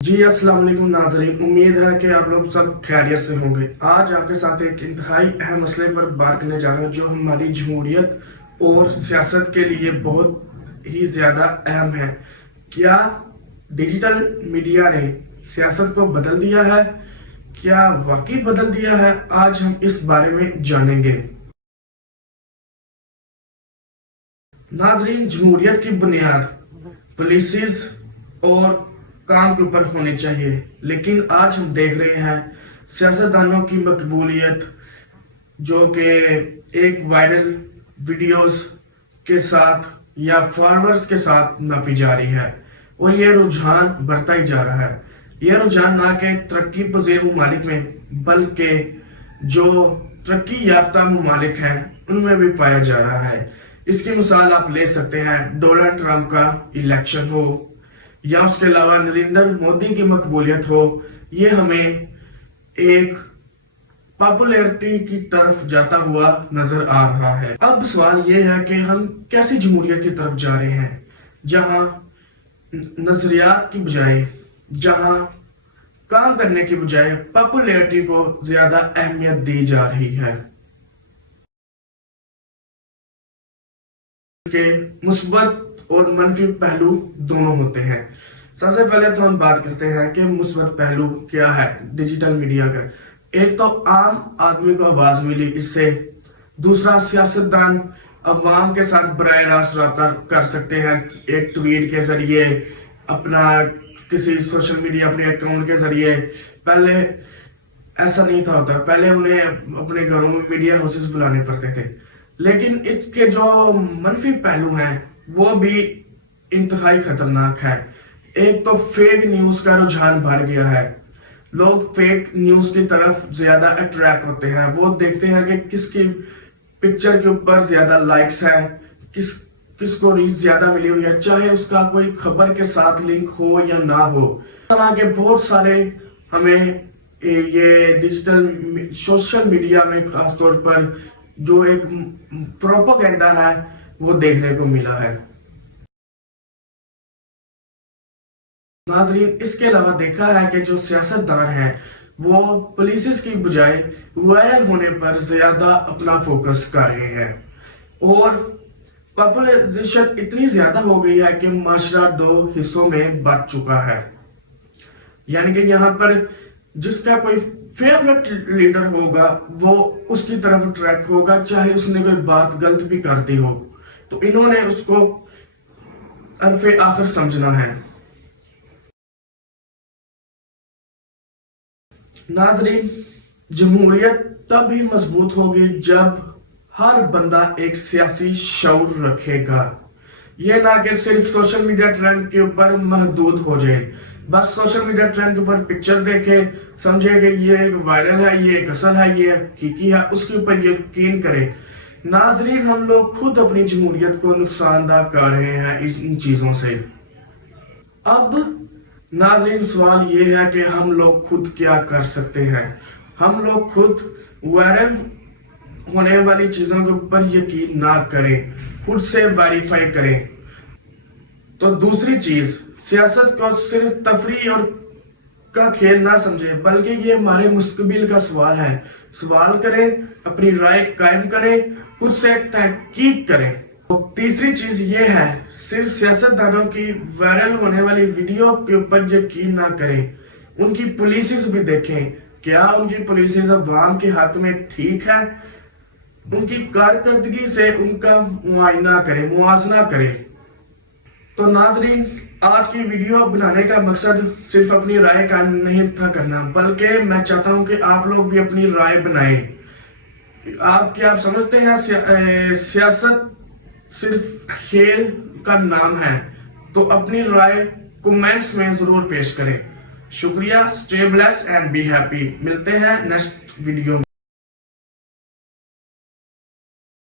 جی السلام علیکم ناظرین، امید ہے کہ آپ لوگ سب خیریت سے ہوں گے۔ آج آپ کے ساتھ ایک انتہائی اہم مسئلے پر بات کرنے جا رہا ہوں جو ہماری جمہوریت اور سیاست کے لیے بہت ہی زیادہ اہم ہے۔ کیا ڈیجیٹل میڈیا نے سیاست کو بدل دیا ہے؟ کیا واقعی بدل دیا ہے؟ آج ہم اس بارے میں جانیں گے۔ ناظرین، جمہوریت کی بنیاد پالیسیز اور کام کے اوپر ہونی چاہیے، لیکن آج ہم دیکھ رہے ہیں سیاستدانوں کی مقبولیت جو کہ ایک وائرل ویڈیوز کے ساتھ یا فالوورز کے ساتھ ناپی جا رہی ہے، اور یہ رجحان بڑھتا ہی جا رہا ہے۔ یہ رجحان نہ کہ ترقی پذیر ممالک میں بلکہ جو ترقی یافتہ ممالک ہیں ان میں بھی پایا جا رہا ہے۔ اس کی مثال آپ لے سکتے ہیں ڈونلڈ ٹرمپ کا الیکشن ہو یا اس کے علاوہ نریندر مودی کی مقبولیت ہو، یہ ہمیں ایک پاپولیرٹی کی طرف جاتا ہوا نظر آ رہا ہے۔ اب سوال یہ ہے کہ ہم کیسی جمہوریت کی طرف جا رہے ہیں جہاں نظریات کی بجائے، جہاں کام کرنے کی بجائے پاپولیرٹی کو زیادہ اہمیت دی جا رہی ہے۔ اس کے مثبت اور منفی پہلو دونوں ہوتے ہیں۔ سب سے پہلے تو ہم بات کرتے ہیں کہ مثبت پہلو کیا ہے ڈیجیٹل میڈیا کا۔ ایک تو عام آدمی کو آواز ملی اس سے، دوسرا سیاستدان عوام کے ساتھ براہ راست رابطہ کر سکتے ہیں ایک ٹویٹ کے ذریعے، اپنا کسی سوشل میڈیا اپنے اکاؤنٹ کے ذریعے۔ پہلے ایسا نہیں تھا ہوتا، پہلے انہیں اپنے گھروں میں میڈیا ہاؤسز بلانے پڑتے تھے۔ لیکن اس کے جو منفی پہلو ہیں وہ بھی انتہائی خطرناک ہے۔ ایک تو فیک نیوز کا رجحان بڑھ گیا ہے، لوگ فیک نیوز کی طرف زیادہ اٹریکٹ ہوتے ہیں۔ وہ دیکھتے ہیں کہ کس کی پکچر کے اوپر زیادہ لائکس ہیں، کس کو ریچ زیادہ ملی ہوئی ہے، چاہے اس کا کوئی خبر کے ساتھ لنک ہو یا نہ ہو۔ اس طرح کے بہت سارے ہمیں یہ ڈیجیٹل سوشل میڈیا میں خاص طور پر جو ایک پروپیگنڈا ہے وہ دیکھنے کو ملا ہے۔ ناظرین، اس کے علاوہ دیکھا ہے کہ جو سیاستدان ہیں وہ پالیسیز کی بجائے وائرل ہونے پر زیادہ اپنا فوکس کر رہے ہیں، اور پاپولائزیشن اتنی زیادہ ہو گئی ہے کہ معاشرہ دو حصوں میں بٹ چکا ہے۔ یعنی کہ یہاں پر جس کا کوئی فیورٹ لیڈر ہوگا وہ اس کی طرف ٹریک ہوگا، چاہے اس نے کوئی بات غلط بھی کرتی ہو تو انہوں نے اس کو حرف آخر سمجھنا ہے۔ ناظرین، جمہوریت تب ہی مضبوط ہوگی جب ہر بندہ ایک سیاسی شعور رکھے گا، یہ نہ کہ صرف سوشل میڈیا ٹرینڈ کے اوپر محدود ہو جائے۔ بس سوشل میڈیا ٹرینڈ کے اوپر پکچر دیکھے، سمجھے کہ یہ ایک وائرل ہے، یہ ایک اصل ہے، یہ حقیقی ہے، اس کے اوپر یقین کرے۔ ناظرین، ہم لوگ خود اپنی جمہوریت کو نقصان دہ کر رہے ہیں ان چیزوں سے۔ اب ناظرین، سوال یہ ہے کہ ہم لوگ خود کیا کر سکتے ہیں۔ ہم لوگ خود وائرل ہونے والی چیزوں کے اوپر یقین نہ کریں، خود سے ویریفائی کریں۔ تو دوسری چیز، سیاست کو صرف تفریح اور کا کھیل نہ سمجھیں، بلکہ یہ ہمارے مستقبل کا سوال ہے۔ سوال کریں، اپنی رائے قائم کریں، خود سے تحقیق کریں۔ تیسری چیز یہ ہے، صرف سیاستدانوں کی وائرل ہونے والی ویڈیو کے اوپر یقین نہ کریں، ان کی پالیسیز بھی دیکھیں۔ کیا ان کی پالیسیز عوام کے حق میں ٹھیک ہے؟ ان کی کارکردگی سے ان کا معائنہ کریں، موازنہ کریں۔ تو ناظرین، آج کی ویڈیو بنانے کا مقصد صرف اپنی رائے قائم نہیں تھا کرنا، بلکہ میں چاہتا ہوں کہ آپ لوگ بھی اپنی رائے بنائیں۔ آپ سمجھتے ہیں سیاست صرف کھیل کا نام ہے؟ تو اپنی رائے کومنٹس میں ضرور پیش کریں۔ شکریہ، stay blessed and be happy. ملتے ہیں نیکسٹ ویڈیو میں۔